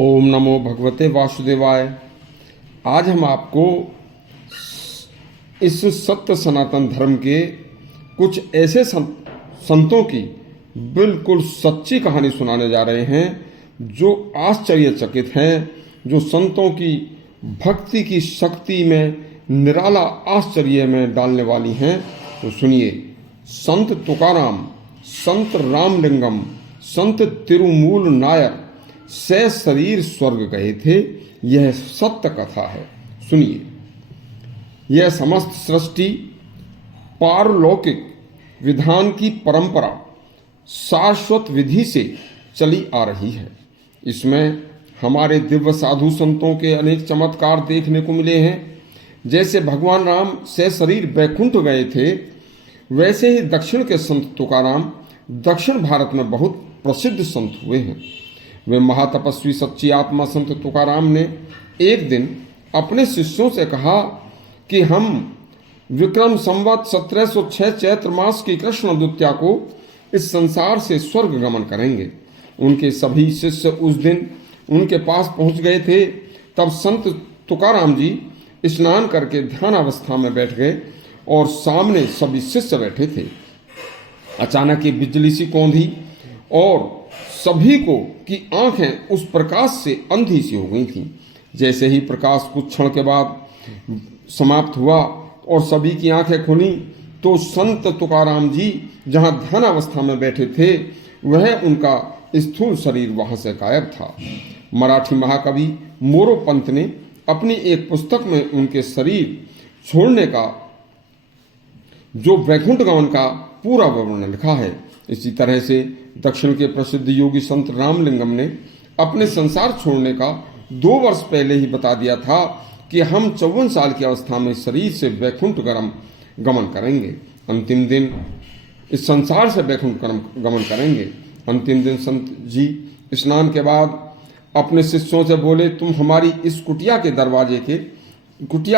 ओम नमो भगवते वासुदेवाय। आज हम आपको इस सत्य सनातन धर्म के कुछ ऐसे संतों की बिल्कुल सच्ची कहानी सुनाने जा रहे हैं जो आश्चर्यचकित हैं, जो संतों की भक्ति की शक्ति में निराला आश्चर्य में डालने वाली हैं। तो सुनिए। संत तुकाराम, संत रामलिंगम, संत तिरुमूल नायर से शरीर स्वर्ग गए थे। यह सत्य कथा है, सुनिए। यह समस्त सृष्टि पारलौकिक विधान की परंपरा शाश्वत विधि से चली आ रही है। इसमें हमारे दिव्य साधु संतों के अनेक चमत्कार देखने को मिले हैं। जैसे भगवान राम से शरीर बैकुंठ गए थे, वैसे ही दक्षिण के संत तुकाराम दक्षिण भारत में बहुत प्रसिद्ध संत हुए हैं। वे महातपस्वी सच्ची आत्मा संत तुकाराम ने एक दिन अपने शिष्यों से कहा कि हम विक्रम संवत 1706 चैत्र मास की कृष्ण द्वितीया को इस संसार से स्वर्ग गमन करेंगे। उनके सभी शिष्य उस दिन उनके पास पहुंच गए थे। तब संत तुकाराम जी स्नान करके ध्यान अवस्था में बैठ गए और सामने सभी शिष्य बैठे थे। अचानक ये बिजली सी कौंधी और सभी को की आंखें उस प्रकाश से अंधी सी हो गई थीं। जैसे ही प्रकाश कुछ क्षण के बाद समाप्त हुआ और सभी की आंखें खुली, तो संत तुकाराम जी जहां ध्यान अवस्था में बैठे थे, वह उनका स्थूल शरीर वहां से गायब था। मराठी महाकवि मोरोपंत ने अपनी एक पुस्तक में उनके शरीर छोड़ने का जो वैकुंठ गमन का पूरा वर्णन लिखा है। इसी तरह से दक्षिण के प्रसिद्ध योगी संत रामलिंगम ने अपने संसार छोड़ने का 2 वर्ष पहले ही बता दिया था कि हम 54 साल की अवस्था में शरीर से वैकुंठ गमन करेंगे। अंतिम दिन इस संसार से वैकुंठ गमन करेंगे। अंतिम दिन संत जी स्नान के बाद अपने शिष्यों से बोले, तुम हमारी इस कुटिया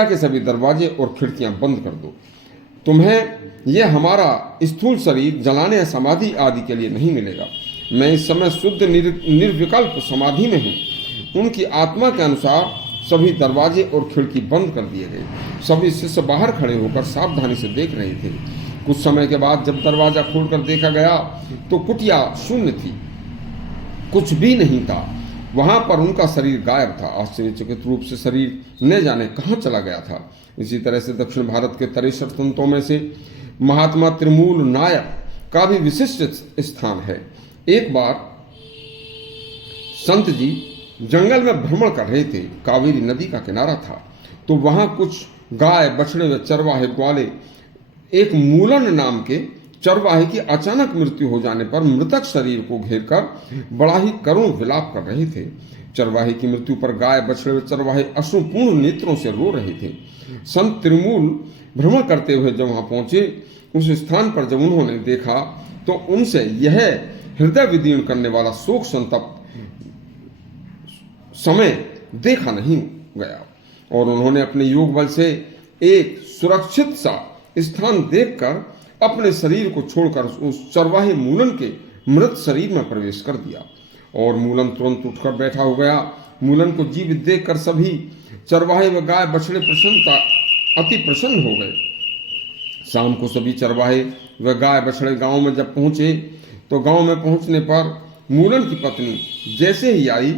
के सभी दरवाजे और खिड़कियां बंद कर दो। तुम्हें यह हमारा स्थूल शरीर जलाने या समाधि आदि के लिए नहीं मिलेगा। मैं इस समय शुद्ध निर्विकल्प समाधि में हूँ। उनकी आत्मा के अनुसार सभी दरवाजे और खिड़की बंद कर दिए गए। सभी शिष्य बाहर खड़े होकर सावधानी से देख रहे थे। कुछ समय के बाद जब दरवाजा खोलकर देखा गया तो कुटिया शून्य थी, कुछ भी नहीं था। वहां पर उनका शरीर गायब था। आश्चर्यचकित रूप से शरीर न जाने कहाँ चला गया था। इसी तरह से दक्षिण भारत के 63 संतों में से महात्मा तिरुमूल नायर का भी विशिष्ट स्थान है। एक बार संत जी जंगल में भ्रमण कर रहे थे। कावेरी नदी का किनारा था, तो वहां कुछ गाय बछड़े व चरवाहे ग्वाले एक मूलन नाम के चरवाहे की अचानक मृत्यु हो जाने पर मृतक शरीर को घेरकर बड़ा ही करुण विलाप कर रहे थे। चरवाहे की मृत्यु पर गाय बछड़े व चरवाहे अश्रुपूर्ण नेत्रों से रो रहे थे। संत तिरुमूल भ्रमण करते हुए जब वहां पहुंचे, उस स्थान पर जब उन्होंने देखा तो उनसे यह हृदय विदीर्ण करने वाला शोक संतप्त समय देखा नहीं गया और उन्होंने अपने योग बल से एक सुरक्षित सा स्थान देखकर अपने शरीर को छोड़कर उस चरवाहे मूलन के मृत शरीर में प्रवेश कर दिया और मूलन तुरंत उठकर बैठा हो गया। मूलन को जीवित देखकर सभी चरवाहे व गाय बछड़े अति प्रसन्न हो गए। शाम को सभी चरवाहे व गाय बछड़े गांव में जब पहुंचे, तो गांव में पहुंचने पर मूलन की पत्नी जैसे ही आई,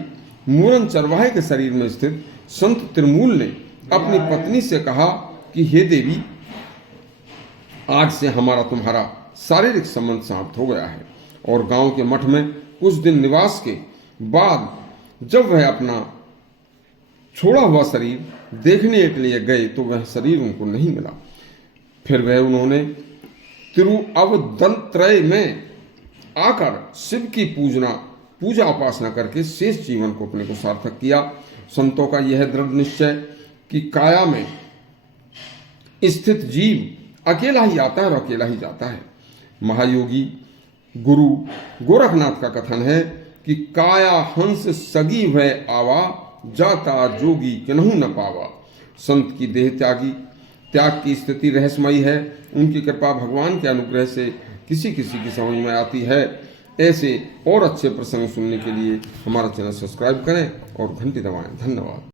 मूलन चरवाहे के शरीर में स्थित संत तिरुमूल ने अपनी पत्नी से कहा कि हे देवी, आज से हमारा तुम्हारा शारीरिक संबंध समाप्त हो गया है। और गांव के मठ में कुछ दिन निवास के बाद जब वह अपना छोड़ा हुआ शरीर देखने के लिए गए तो वह शरीर उनको नहीं मिला। फिर वह उन्होंने तिरुअवदंत्रय में आकर शिव की पूजा उपासना करके शेष जीवन को अपने को सार्थक किया। संतों का यह दृढ़ निश्चय कि काया में स्थित जीव अकेला ही आता है और अकेला ही जाता है। महायोगी गुरु गोरखनाथ का कथन है कि काया हंस सगी भय आवा, जाता जोगी किन्हू न पावा। संत की देह त्याग की स्थिति रहस्यमयी है। उनकी कृपा भगवान के अनुग्रह से किसी किसी की समझ में आती है। ऐसे और अच्छे प्रसंग सुनने के लिए हमारा चैनल सब्सक्राइब करें और घंटी दबाएं। धन्यवाद।